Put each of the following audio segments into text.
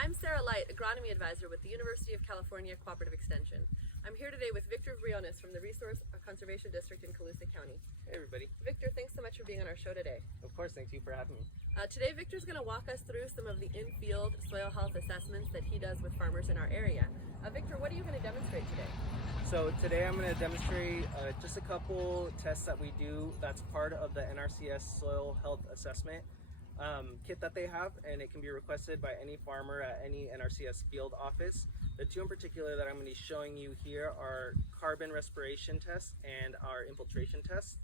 I'm Sarah Light, Agronomy Advisor with the University of California Cooperative Extension. I'm here today with Victor Briones from the Resource Conservation District in Colusa County. Hey everybody. Victor, thanks so much for being on our show today. Of course, thank you for having me. Today Victor's going to walk us through some of the in-field soil health assessments that he does with farmers in our area. Victor, what are you going to demonstrate today? So today I'm going to demonstrate just a couple tests that we do that's part of the NRCS soil health assessment kit that they have, and it can be requested by any farmer at any NRCS field office. The two in particular that I'm going to be showing you here are carbon respiration tests and our infiltration tests.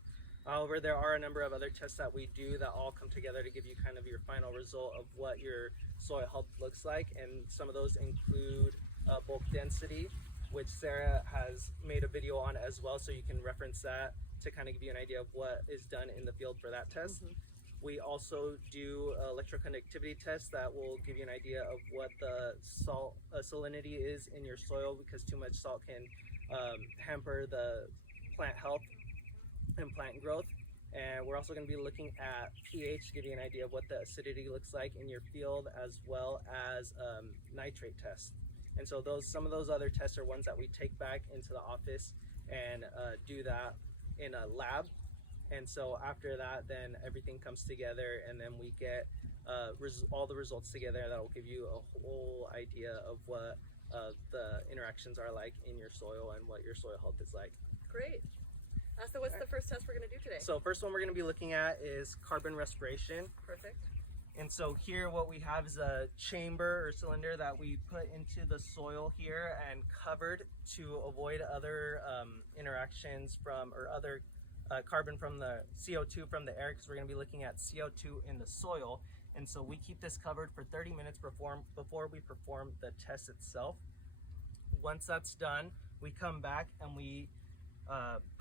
However, there are a number of other tests that we do that all come together to give you kind of your final result of what your soil health looks like, and some of those include bulk density, which Sarah has made a video on as well, so you can reference that to kind of give you an idea of what is done in the field for that test. We also do electroconductivity tests that will give you an idea of what the salt salinity is in your soil, because too much salt can hamper the plant health and plant growth. And we're also going to be looking at pH to give you an idea of what the acidity looks like in your field, as well as nitrate tests. And so some of those other tests are ones that we take back into the office and do that in a lab. And so after that, then everything comes together, and then we get all the results together that will give you a whole idea of what the interactions are like in your soil and what your soil health is like. Great. So what's the first test we're going to do today? So first one we're going to be looking at is carbon respiration. Perfect. And so here what we have is a chamber or cylinder that we put into the soil here and covered to avoid other interactions from, or other carbon from the CO2 from the air, because we're going to be looking at CO2 in the soil. And so we keep this covered for 30 minutes before we perform the test itself. Once that's done, we come back and we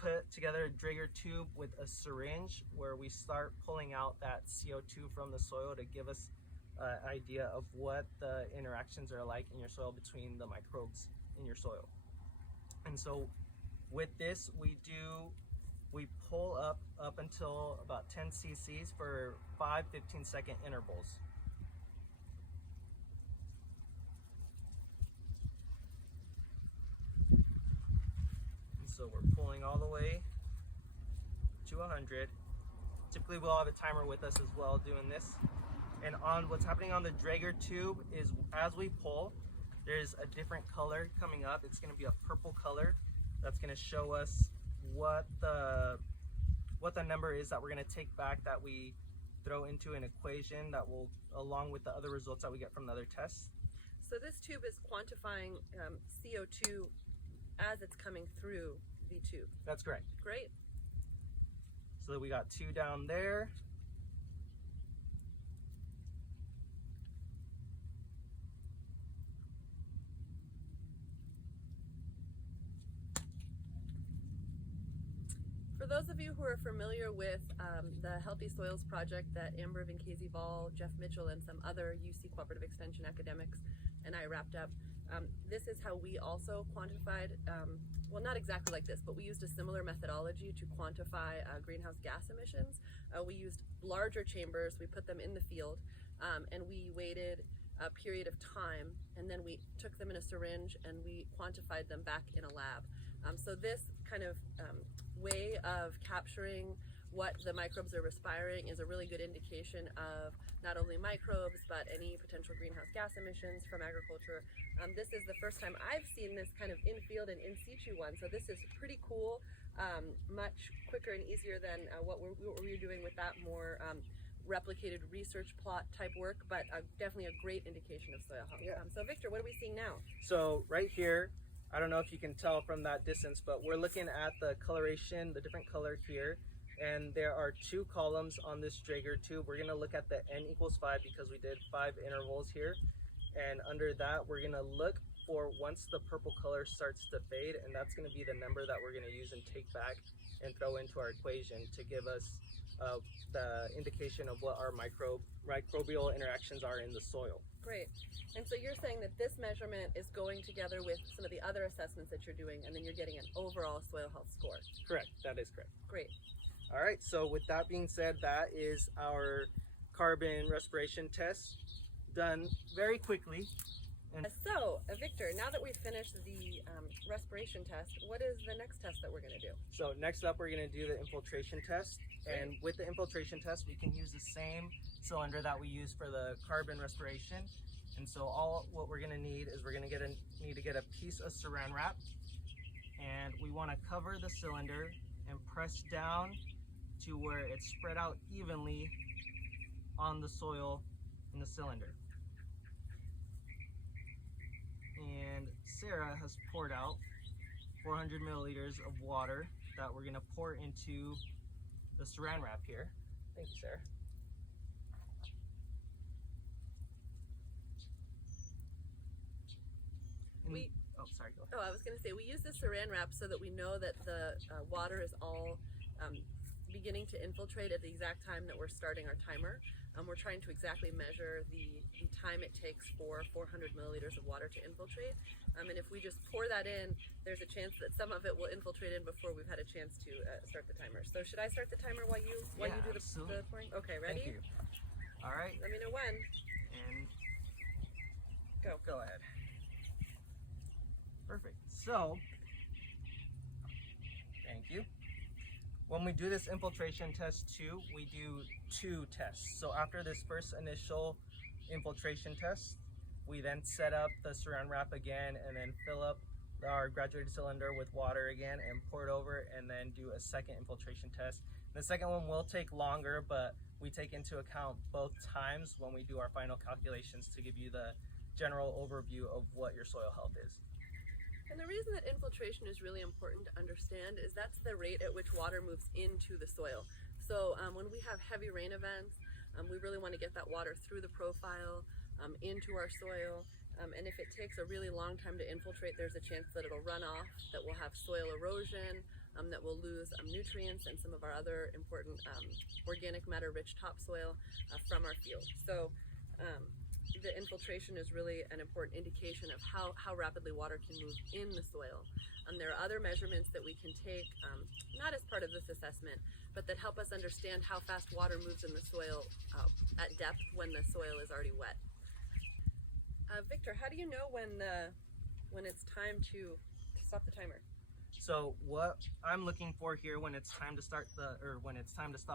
put together a Drager tube with a syringe where we start pulling out that CO2 from the soil to give us an idea of what the interactions are like in your soil between the microbes in your soil. And so with this, we pull up until about 10 cc's for 5 15-second intervals. And so we're pulling all the way to 100. Typically we'll have a timer with us as well doing this. And on what's happening on the Drager tube is, as we pull, there's a different color coming up. It's going to be a purple color that's going to show us what the number is that we're going to take back, that we throw into an equation that will, along with the other results that we get from the other tests. So this tube is quantifying CO2 as it's coming through the tube. That's correct. Great. So we got 2 down there. For those of you who are familiar with the Healthy Soils Project that Amber Vinkasey Ball, Jeff Mitchell, and some other UC Cooperative Extension academics and I wrapped up, this is how we also quantified, well, not exactly like this, but we used a similar methodology to quantify greenhouse gas emissions. We used larger chambers, we put them in the field, and we waited a period of time, and then we took them in a syringe and we quantified them back in a lab. So this kind of way of capturing what the microbes are respiring is a really good indication of not only microbes, but any potential greenhouse gas emissions from agriculture. This is the first time I've seen this kind of in-field and in-situ one, so this is pretty cool, much quicker and easier than what we were doing with that more replicated research plot type work, but definitely a great indication of soil health. Yeah. So Victor, what are we seeing now? So right here, I don't know if you can tell from that distance, but we're looking at the coloration, the different color here, and there are 2 columns on this Drager tube. We're going to look at the n equals 5 because we did 5 intervals here, and under that we're going to look for once the purple color starts to fade, and that's going to be the number that we're going to use and take back and throw into our equation to give us the indication of what our microbial interactions are in the soil. Great. And so you're saying that this measurement is going together with some of the other assessments that you're doing, and then you're getting an overall soil health score. Correct, that is correct. Great. All right, so with that being said, that is our carbon respiration test done very quickly. So, Victor, now that we've finished the respiration test, what is the next test that we're going to do? So next up, we're going to do the infiltration test. And with the infiltration test, we can use the same cylinder that we use for the carbon respiration. And so what we're going to need is we're going to need to get a piece of saran wrap, and we want to cover the cylinder and press down to where it's spread out evenly on the soil in the cylinder. And Sarah has poured out 400 milliliters of water that we're going to pour into the saran wrap here. Thank you, Sarah. Sorry, go ahead. I was going to say, we use the saran wrap so that we know that the water is all beginning to infiltrate at the exact time that we're starting our timer. We're trying to exactly measure the time it takes for 400 milliliters of water to infiltrate. And if we just pour that in, there's a chance that some of it will infiltrate in before we've had a chance to start the timer. So should I start the timer while you do the pouring? Okay, ready? Thank you. All right. Let me know when. And go ahead. Perfect. So, thank you. When we do this infiltration test too, we do 2 tests. So after this first initial infiltration test, we then set up the saran wrap again and then fill up our graduated cylinder with water again and pour it over, and then do a second infiltration test. The second one will take longer, but we take into account both times when we do our final calculations to give you the general overview of what your soil health is. And the reason that infiltration is really important to understand is that's the rate at which water moves into the soil. So when we have heavy rain events, we really want to get that water through the profile, into our soil. And if it takes a really long time to infiltrate, there's a chance that it'll run off, that we'll have soil erosion, that we'll lose nutrients and some of our other important organic matter-rich topsoil from our field. So the infiltration is really an important indication of how rapidly water can move in the soil. There are other measurements that we can take, not as part of this assessment, but that help us understand how fast water moves in the soil at depth when the soil is already wet. Victor, how do you know when it's time to stop the timer? So what I'm looking for here when it's time to stop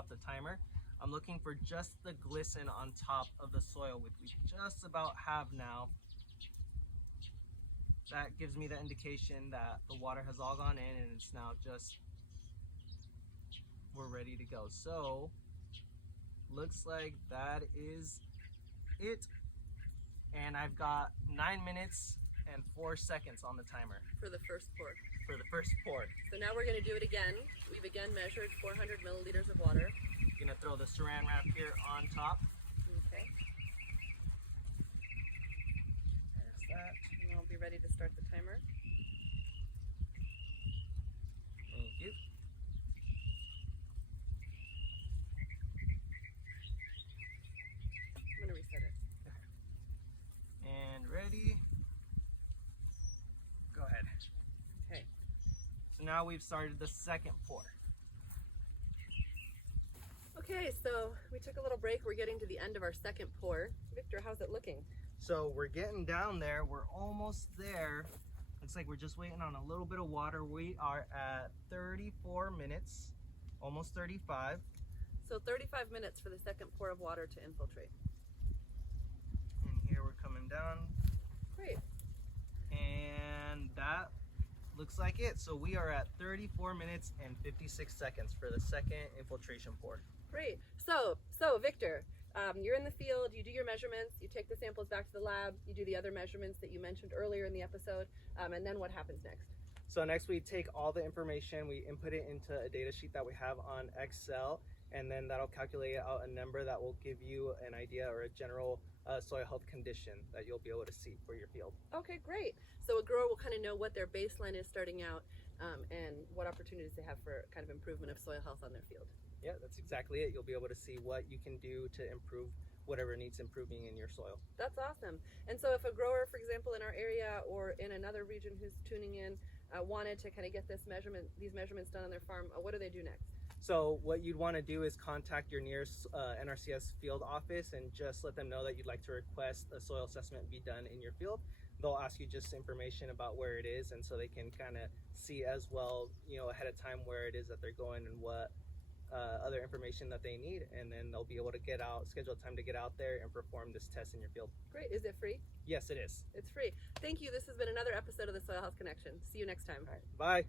the timer, I'm looking for just the glisten on top of the soil, which we just about have now. That gives me the indication that the water has all gone in and it's now just, we're ready to go. So, looks like that is it. And I've got 9 minutes and 4 seconds on the timer. For the first pour. For the first pour. So now we're going to do it again. We've again measured 400 milliliters of water. Gonna throw the saran wrap here on top. Okay. There's that. And we'll be ready to start the timer. Thank you. I'm gonna reset it. And ready. Go ahead. Okay. So now we've started the second pour. Okay, so we took a little break. We're getting to the end of our second pour. Victor, how's it looking? So we're getting down there. We're almost there. Looks like we're just waiting on a little bit of water. We are at 34 minutes, almost 35. So 35 minutes for the second pour of water to infiltrate. And here we're coming down. Great. And that looks like it. So we are at 34 minutes and 56 seconds for the second infiltration pour. Great. So Victor, you're in the field, you do your measurements, you take the samples back to the lab, you do the other measurements that you mentioned earlier in the episode, and then what happens next? So next we take all the information, we input it into a data sheet that we have on Excel, and then that'll calculate out a number that will give you an idea or a general soil health condition that you'll be able to see for your field. Okay, great. So a grower will kind of know what their baseline is starting out and what opportunities they have for kind of improvement of soil health on their field. Yeah, that's exactly it. You'll be able to see what you can do to improve whatever needs improving in your soil. That's awesome. And so if a grower, for example, in our area or in another region who's tuning in, wanted to kind of get these measurements done on their farm, what do they do next? So what you'd want to do is contact your nearest NRCS field office and just let them know that you'd like to request a soil assessment be done in your field. They'll ask you just information about where it is, and so they can kind of see as well, ahead of time where it is that they're going and what other information that they need, and then they'll be able to schedule time to get out there and perform this test in your field. Great. Is it free? Yes, it is. It's free. Thank you. This has been another episode of the Soil Health Connection. See you next time. All right. Bye.